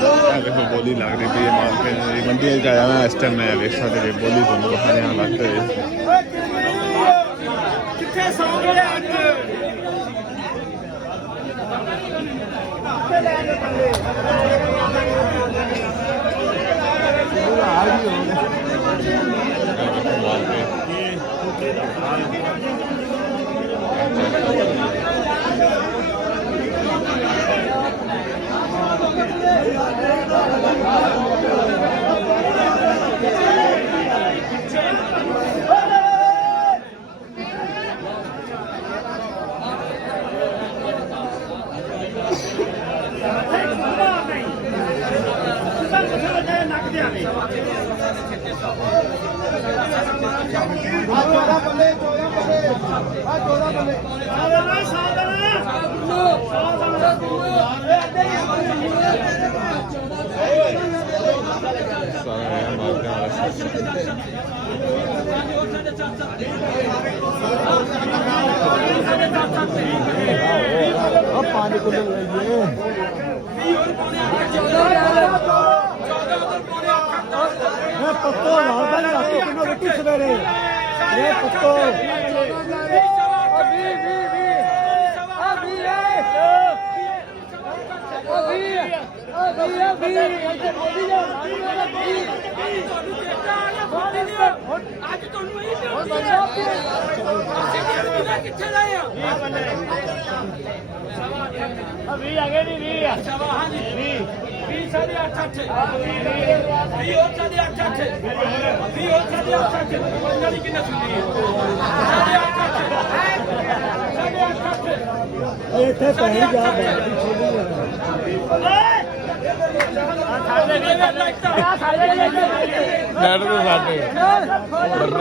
देखो बोली लग रही थी मार्केट मंडी आया ना इस टाइम मैं देख सकते बोली दोनों बाहर यहाँ लगते हुए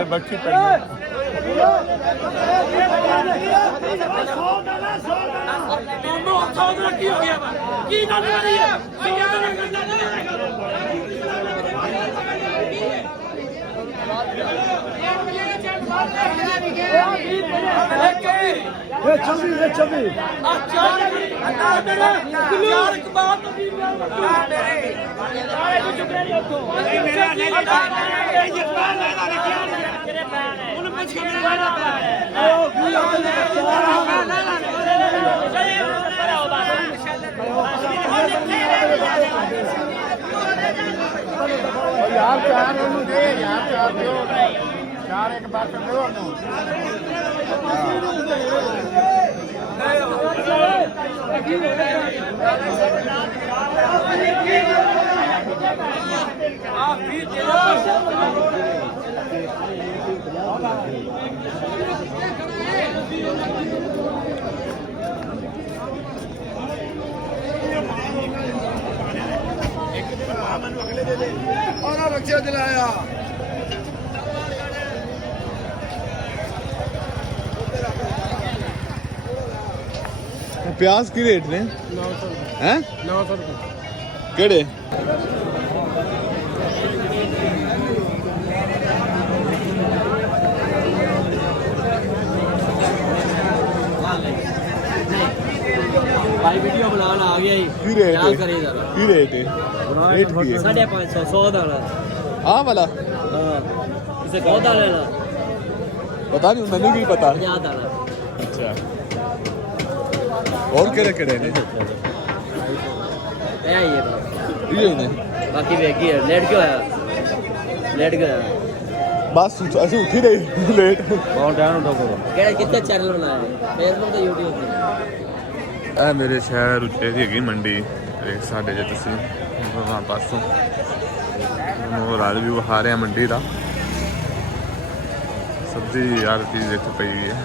बख्शी यार चार दे यार चार दो चार एक बार कर दो और रक्षा दिलाया प्याज की रेट ने 900 हैं 900 रुपए केड़े भाई वीडियो बनाना आ गया ही की रेट क्या करे जरा की रेट है रेट की 550 100 दाना हां वाला हां इसे बहुत दाना लेना पता नहीं मैंने नहीं पता 50 दाना अच्छा और केड़े केड़े ने ये ने बाकी वेगी है लेट क्यों आया लेट गया बस ऐसे उठ ही रही लेट बहुत टाइम उठा को केड़े कितने चैनल बनाए फेसबुक ਤੇ YouTube ਤੇ ਇਹ ਮੇਰੇ ਸ਼ਹਿਰ ਉੱਤੇ ਹੈਗੀ ਮੰਡੀ ਦੇਖ ਸਾਡੇ ਜੇ ਤੁਸੀਂ ਵਹਾਂ ਪਾਸੋਂ ਮੋਰਾਲ ਵੀ ਵਿਖਾ ਰਿਹਾ ਮੰਡੀ ਦਾ ਸਬਜ਼ੀ ਯਾਰ ਚੀਜ਼ ਇੱਥੇ ਪਈ ਹੋਈ ਹੈ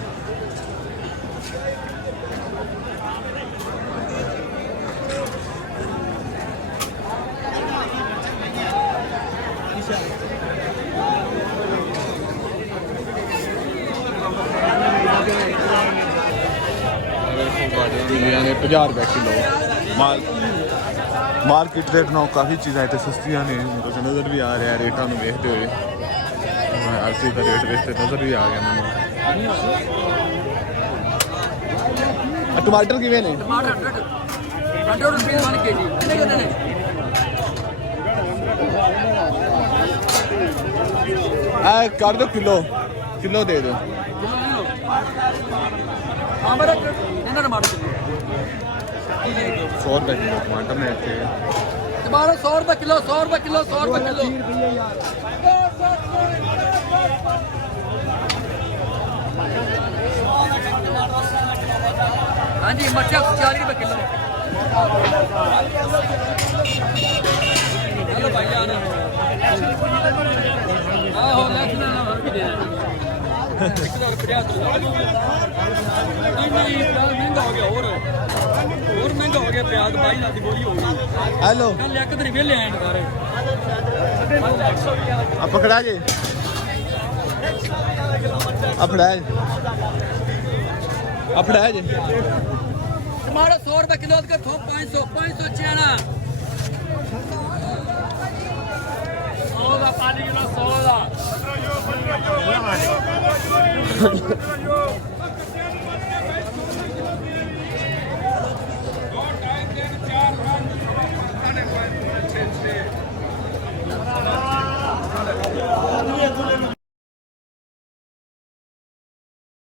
ने 50 रुपये किलो मार्केट रेट नाल काफ़ी चीज़ां इतने सस्तियां ने कुछ नज़र भी आ रहा है रेटा देखते हुए हर चीज़ का रेट देखते नज़र भी आ गया मैंने टमाटर किवें ने 100 रुपये 1 kg ਆ ਕਰ ਦਿਓ ਕਿਲੋ ਦੇ ਦਿਓ ਹਾਂ ਬੜਾ ਇਹਨਾਂ ਨੇ ਮਾਰ ਦਿੱਤੀ 100 ਰੁਪਏ ਕਿਲੋ ਟਮਾਟਰ ਨੇ ਇੱਥੇ ਟਮਾਟਰ 100 ਰੁਪਏ ਕਿਲੋ 100 ਰੁਪਏ ਕਿਲੋ 100 ਰੁਪਏ ਕਿਲੋ ਹਾਂਜੀ ਮਿਰਚਾਂ 40 ਰੁਪਏ ਕਿਲੋ ਚਲੋ ਭਾਈ ਜਾਨ ਆਹੋ ਲੈ ਸੁਣਾ ਹੋਰ ਵੀ ਦੇ ਇੱਕ ਦਾ 50 ਨਹੀਂ ਪਿਆਜ਼ ਮਹਿੰਗਾ ਹੋ ਗਿਆ ਹੋਰ ਮਹਿੰਗਾ ਹੋ ਗਿਆ ਪਿਆਜ਼ 22 ਲੱਖ ਦੀ ਗੋਲੀ ਹੋ ਗਈ ਹੈਲੋ ਕੱਲ ਇੱਕ ਤਰੀ ਵੇਲੇ ਆਏ ਨੇ ਸਾਰੇ ਆ ਪਕੜਾ ਜੇ ਆ ਫੜਾ ਜੇ टमाटर 100 रुपए किलो का थोक 500 चना 100 का 5 किलो 100 का